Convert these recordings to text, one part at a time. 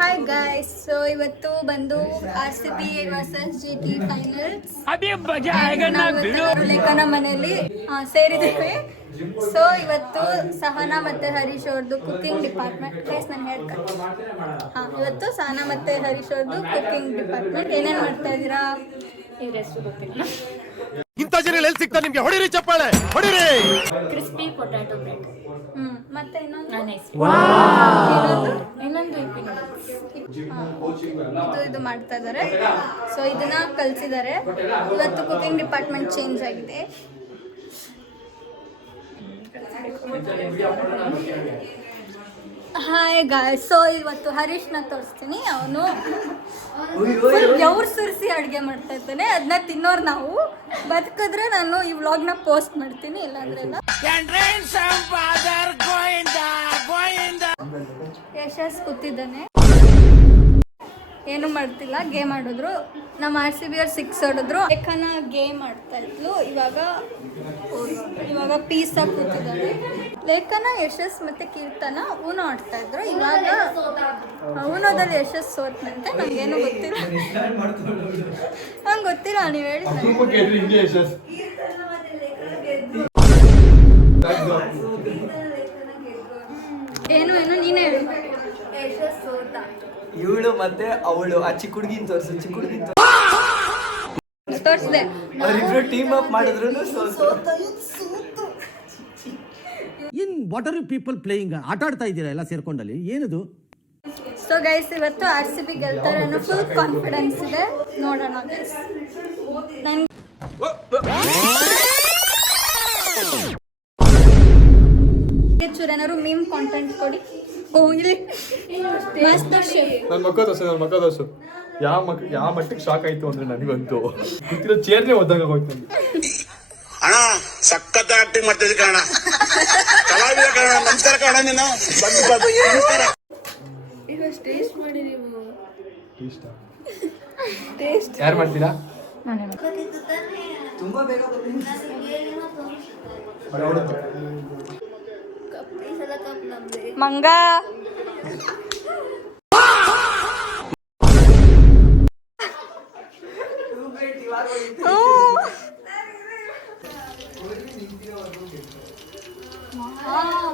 Hi guys, so ಇವತ್ತು ಬಂದು RCB versus GT finals. ಲೇಖನ ಮನೆಯಲ್ಲಿ ಸೇರಿದ್ದೇವೆ. ಸೊ ಇವತ್ತು ಸಹನಾ ಮತ್ತೆ ಹರೀಶ್ ಅವ್ರದ್ದು ಕುಕಿಂಗ್ ಡಿಪಾರ್ಟ್ಮೆಂಟ್ ನಾನು ಹೇಳ್ಕೊಂಡು ಇವತ್ತು ಸಹನಾ ಮತ್ತೆ ಹರೀಶ್ ಅವ್ರದ್ದು ಕುಕಿಂಗ್ ಡಿಪಾರ್ಟ್ಮೆಂಟ್. ಏನೇನು ಮಾಡ್ತಾ ಇದ್ದೀರಾ? ಇವರೆಷ್ಟು ಗೊತ್ತಿಲ್ಲ. ಇಂಥ ಜನ ಎಲ್ಲಿ ಸಿಗ್ತಾ ನಿಮ್ಗೆ? ಹೊಡಿರಿ ಚಪ್ಪಾಳೆ, ಹೊಡಿರಿ. Crispy potato bread. ಮತ್ತೆ ಇನ್ನೊಂದು ಇದು ಮಾಡ್ತಾ ಇದ್ದಾರೆ. ಸೊ ಇದನ್ನ ಕಲಿಸಿದ್ದಾರೆ. ಇವತ್ತು ಕುಕಿಂಗ್ ಡಿಪಾರ್ಟ್ಮೆಂಟ್ ಚೇಂಜ್ ಆಗಿದೆ. ಹಾಯ್ ಗಾಯ್ಸ್, ಸೊ ಇವತ್ತು ಹರೀಶ್ನ ತೋರಿಸ್ತೀನಿ. ಅವನು ಬೆವ್ರು ಸುರಿಸಿ ಅಡುಗೆ ಮಾಡ್ತಾ ಇದ್ದಾನೆ. ಅದನ್ನ ತಿನ್ನೋರು ನಾವು. ಬದುಕಿದ್ರೆ ನಾನು ಈ ವ್ಲಾಗ್ನ ಪೋಸ್ಟ್ ಮಾಡ್ತೀನಿ, ಇಲ್ಲಾಂದ್ರೆ ಇಲ್ಲ. ಯಶಸ್ ಕೂತಿದ್ದಾನೆ, ಏನು ಮಾಡ್ತಿಲ್ಲ, ಗೇಮ್ ಆಡಿದ್ರು. ನಮ್ಮ RCB ಅವ್ರು 6 ಹೊಡೆದ್ರು. ಲೇಖನ ಗೇಮ್ ಆಡ್ತಾ ಇದ್ಲು. ಇವಾಗ ಪೀಸಾಗಿ ಕೂತಿದ್ದಾಳೆ. ಲೇಖನ, ಯಶಸ್ ಮತ್ತೆ ಕೀರ್ತನ ಊನೋ ಆಡ್ತಾ ಇದ್ರು. ಇವಾಗ ಊನೋದಲ್ಲಿ ಯಶಸ್ ಸೋತ್ನಂತೆ. ನಂಗೇನು ಗೊತ್ತಿಲ್ಲ, ನಂಗೆ ಗೊತ್ತಿಲ್ಲ, ನೀವು ಹೇಳಿ. ಏನು ನೀನೇ ಹೇಳಿ. ಯಶಸ್ ಸೋತ. ಇವಳು ಮತ್ತೆ ಅವಳು ಆ ಚಿಕ್ಕ ಹುಡುಗಿನ ತೋರಿಸಿದೆ. ಅವರಿಬ್ರು ಟೀಮ್ ಅಪ್ ಮಾಡಿದ್ರು. In what are you people playing? ಆಟ ಆಡ್ತಾ ಇದ್ದೀರಾ ಎಲ್ಲ ಸೇರ್ಕೊಂಡಲ್ಲಿ, ಏನದು? ಸೊ ಗೈಸ್, ಇವತ್ತು RCB ಗೆಲ್ತಾರೆ ಅನ್ನೋ ಫುಲ್ ಕಾನ್ಫಿಡೆನ್ಸ್ ಇದೆ. ನೋಡೋಣ ಗೈಸ್. ಚೂರೇನಾದ್ರು ಮೀಮ್ ಕಾಂಟೆಂಟ್ ಕೊಡಿ. ನನ್ನ ಮಕ್ಕ ದೋಸು ಯಾವ ಮಟ್ಟಿಗೆ ಶಾಕ್ ಆಯ್ತು ಅಂದ್ರೆ ನನಗಂತೂ ಗೊತ್ತಿರೋ ಚೇರ್ನೇ ಒದ್ದಾಗ ಹೋಯ್ತು. ಅಣ್ಣ ಸಖತ್ ಆಕ್ಟಿಂಗ್ ಮಾಡ್ತಿದ್ದೆ ಕಣ, ಕಲಾವಿದ ಕಣ. ನಮಸ್ಕಾರ ಕಣ, ನೀನು ಯಾರು ಮಾಡ್ತೀರಾ? ತುಂಬಾ ಬೇಗ ಮಂಗ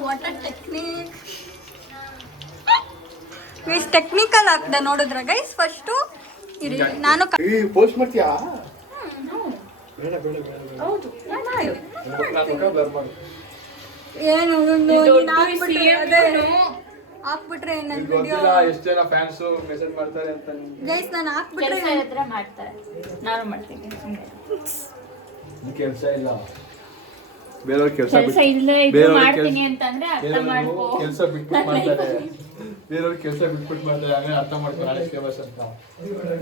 ವಾಟ್ ಅ ಟೆಕ್ನಿಕ್. ಟೆಕ್ನಿಕಲ್ ಆಗ್ತದೆ ನೋಡಿದ್ರ ಗೈಸ್. ಫಸ್ಟು ಇರಿ, ನಾನು ಪೋಸ್ಟ್ ಮಾಡ್ತೀಯಾ? ಏನು ಹಾಕ್ಬಿಟ್ರೆ ಎಷ್ಟು ಜನ ಫ್ಯಾನ್ಸ್ ಮೆಸೇಜ್ ಮಾಡ್ತಾರೆ ಅಂತ ಗೈಸ್. ನಾನು ಹಾಕ್ಬಿಟ್ರೆ ಮಾಡ್ತಾರೆ, ನಾನು ಮಾಡ್ತೀನಿ. ಕೆಲಸ ಇಲ್ಲ, ಬೇರೆಯವ್ರ ಕೆಲಸ ಮಾಡ್ತೀನಿ ಅಂತಂದ್ರೆ ಅರ್ಥ ಮಾಡ್ಕೋ. ಕೆಲಸ ಬಿಟ್ಬಿಟ್ಟು ಮಾಡ್ತಾರೆ, ಬೇರೆಯವ್ರ ಕೆಲಸ ಬಿಟ್ಬಿಟ್ಟು ಮಾಡ್ತಾರೆ. ಆಮೇಲೆ ಅರ್ಥ ಮಾಡ್ತಾರೆ ಅಂತ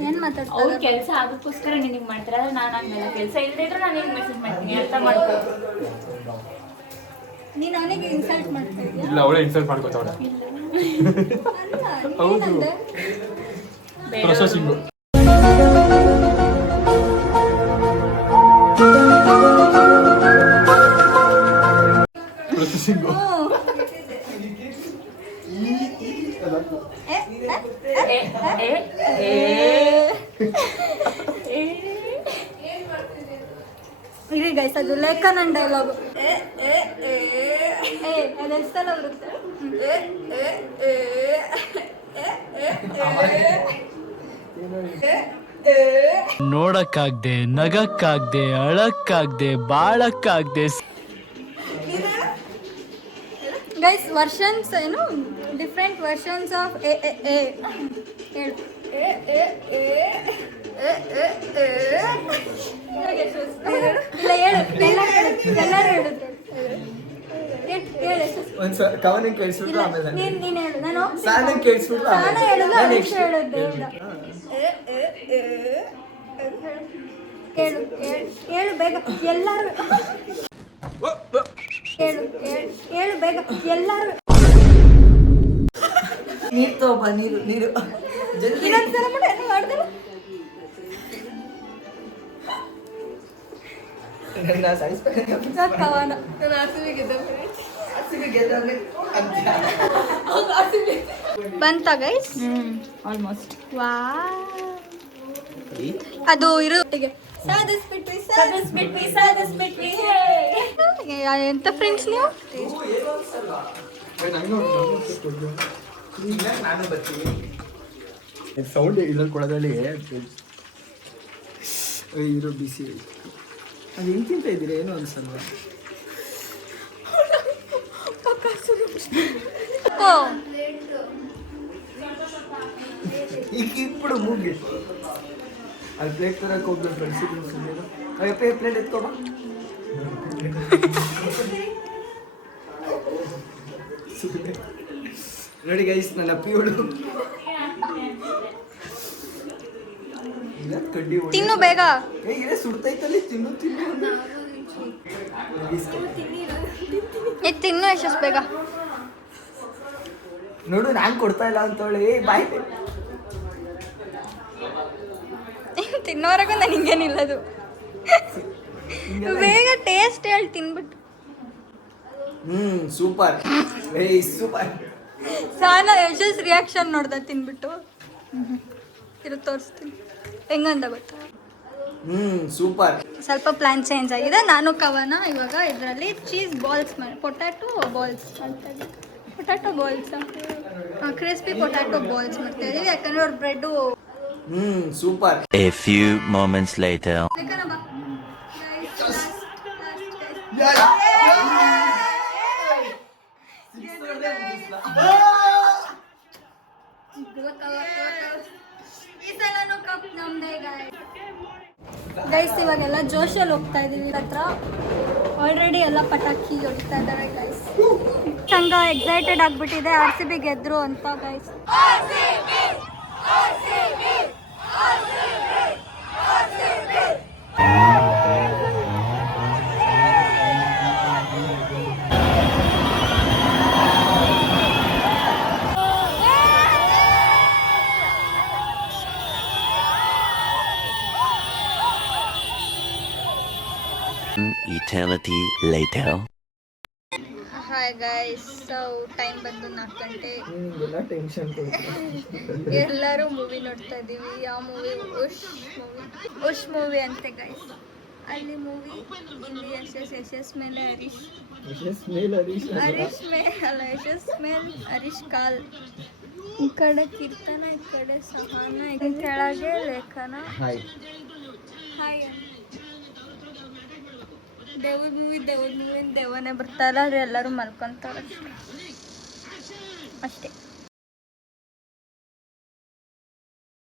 ಏನ್ ಮಾತಾಡ್ತಾರೆ. ಅವ್ರ ಕೆಲಸ ಅದಕ್ಕೋಸ್ಕರ ನಿನಗೆ ಮಾಡ್ತಾರೆ. ಆದ್ರೆ ನಾನು ಹಂಗಲ್ಲ, ಕೆಲಸ ಇಲ್ಲದೆ ಇದ್ರೆ ನಾನು ನಿನ್ಗೆ ಮೆಸೇಜ್ ಮಾಡ್ತೀನಿ, ಅರ್ಥ ಮಾಡ್ಕೋ. ನೀನು ಅವನಿಗೆ ಇನ್ಸಲ್ಟ್ ಮಾಡ್ತಾ ಇದೀಯ. ಇಲ್ಲ, ಅವಳೇ ಇನ್ಸಲ್ಟ್ ಮಾಡ್ಕೋತಾವಳೆ. ಹೌದು, ಪ್ರೊಸೆಸಿಂಗ್ ಇರಿ ಗೈಸ್, ಅದು ಲೇಖನನ್ ಡೈಲಾಗ್. ಅದೆಷ್ಟಲ್ಲ ಬರುತ್ತೆ. ನೋಡಕ್ಕಾಗ್ದೆ, ನಗಕ್ಕಾಗ್ದೆ, ಅಳಕ್ಕಾಗ್ದೆ, ಬಾಳಕ್ಕಾಗ್ದೆ. ಗೈಸ್, ವರ್ಷನ್ಸ್ ಏನು ಡಿಫ್ರೆಂಟ್ ವರ್ಷನ್ಸ್ ಆಫ್ ಹೇಳು. ಇಲ್ಲ ಹೇಳು, ಎಲ್ಲರೂ ಹೇಳಿದ್ರು. ಒಂದ್ಸಲ ಕವನ ಕೇಳಿಸ್ಬಿಟ್ರು, ಆಮೇಲೆ ನೀನು ಹೇಳು. ನಾನು ಸಾನ ಕೇಳಿಸ್ಬಿಟ್ರು, ನಾನು ಹೇಳುದು ಅರೀಶ್ ಹೇಳುದು. ಹೇಳು ಹೇಳು ಬೇಗ, ಎಲ್ಲರೂ ಹೇಳು ಬೇಗ, ಎಲ್ಲರೂ. ನೀರು ತಗೋಬ, ನೀರು ಇನ್ನೊಂದ್ಸಲ ಮಾಡಿ, ಏನು ಮಾಡ್ದಲ್ಲ. ಕವನ ಬಂತ ಗೈಸ್? ಆಲ್ಮೋಸ್ಟ್. ವಾ ಅದು ಇರೋಟಿಗೆ ಸಾಧಿಸ್ಬಿಟ್ವಿ. ಎಂತ ಫ್ರೆಂಡ್ಸ್ ನೀವು? ನಾನು ಬರ್ತೀನಿ. ಸೌಂಡ್ ಇದ್ರಲ್ಲಿ ಕೊಡೋದ್ರಲ್ಲಿ ಇರೋ ಬಿಸಿ ಅದು ಹೆಂಗೆ ತಿಂತ ಇದ್ದೀರಾ? ಏನು ಅನ್ಸಲ್ವಾ? ಈಗ ಇಟ್ಬಿಡು ಮೂಗಿ. ಅಲ್ಲಿ ಪ್ಲೇಟ್ ತರಕ್ಕೆ ಹೋಗ್ಬೇಕು ಬೆಳೆಸಿದ್ರು ಸುಮ್ಮನೆ. ಅಯ್ಯಪ್ಪ ಪ್ಲೇಟ್ ಎತ್ಕೋಬಾ. ನೋಡಿ ಗೈಸ್, ನನ್ನ ಅಪ್ಪಿಯೋಳು ಕಡ್ಡಿ ತಿನ್ನು ಬೇಗ. ಏ ಸುಡ್ತೈತಲ್ಲಿ, ತಿನ್ನು ತಿನ್ನು ಯಶಸ್ ಬೇಗ. ನೋಡು ನಾನು ಕೊಡ್ತಾ ಇಲ್ಲ ಅಂತವಳೆ. ಬಾಯ್ ತಿನ್ನೋವರೆಗೂ ನಾನು ಹಿಂಗೇನಿಲ್ಲದು. ಬೇಗ ಟೇಸ್ಟ್ ಹೇಳಿ ತಿನ್ಬಿಟ್ಟು. Super super. Sana Yashas reaction ನೋಡ್ದ ತಿನ್ಬಿಟ್ಟು. ಇರು ತೋರಿಸ್ತೀನಿ ಹೆಂಗಂದ ಗೊತ್ತಾ. ಸೂಪರ್. ಸ್ವಲ್ಪ ಪ್ಲಾನ್ ಚೇಂಜ್ ಆಗಿದೆ. ನಾನು ಕವನ ಇವಾಗ ಇದರಲ್ಲಿ ಚೀಸ್ ಬಾಲ್ಸ್ ಪೊಟ್ಯಾಟೊ ಬಾಲ್ಸ್ ಮಾಡ್ತಾ ಇದ್ದೀವಿ. Potato balls crispy potato balls ಮಾಡ್ತಾ ಇದೀವಿ. ಯಾಕಂದ್ರೆ ಅವ್ರ bread super. A few moments later. Guys ಇವಾಗೆಲ್ಲ ಜೋಶಲ್ಲಿ ಹೋಗ್ತಾ ಇದೀವಿ. ಹತ್ರ ಆಲ್ರೆಡಿ ಎಲ್ಲ ಪಟಾಕಿ ಹೊಡಿತಾ ಇದ್ದಾರೆ ಗೈಸ್. ಸಂಘ ಎಕ್ಸೈಟೆಡ್ ಆಗ್ಬಿಟ್ಟಿದೆ RCB ಗೆದ್ರು ಅಂತ guys. Eternity later. Hi guys, so time ಬಂದು 4 ಗಂಟೆ. ಟೆನ್ಷನ್ ಎಲ್ಲರೂ ಮೂವಿ ನೋಡ್ತಾ ಇದ್ದೀವಿ. ಯಾವ ಮೂವಿ? ಉಶ್ ಮೂವಿ ಅಂತೆ ಗೈಸ್. ಅಲ್ಲಿ ಮೂವಿ ಇಲ್ಲಿ ಯಶಸ್ ಮೇಲೆ ಹರೀಶ್ ಮೇಲೆ ಹರೀಶ್ ಕಾಲ್. ಈ ಕಡೆ ಕೀರ್ತನ, ಈ ಕಡೆ ಸಹಾನ, ಈ ಕೆಳಗೆ ಲೇಖನ. ಹಾಯ್ ದೇವ್ರ ಮೂವಿ ದೇವನೇ ಬರ್ತಾ ಇಲ್ಲ. ಎಲ್ಲರೂ ಮಲ್ಕೊಂತಾರೆ ಅಷ್ಟೇ.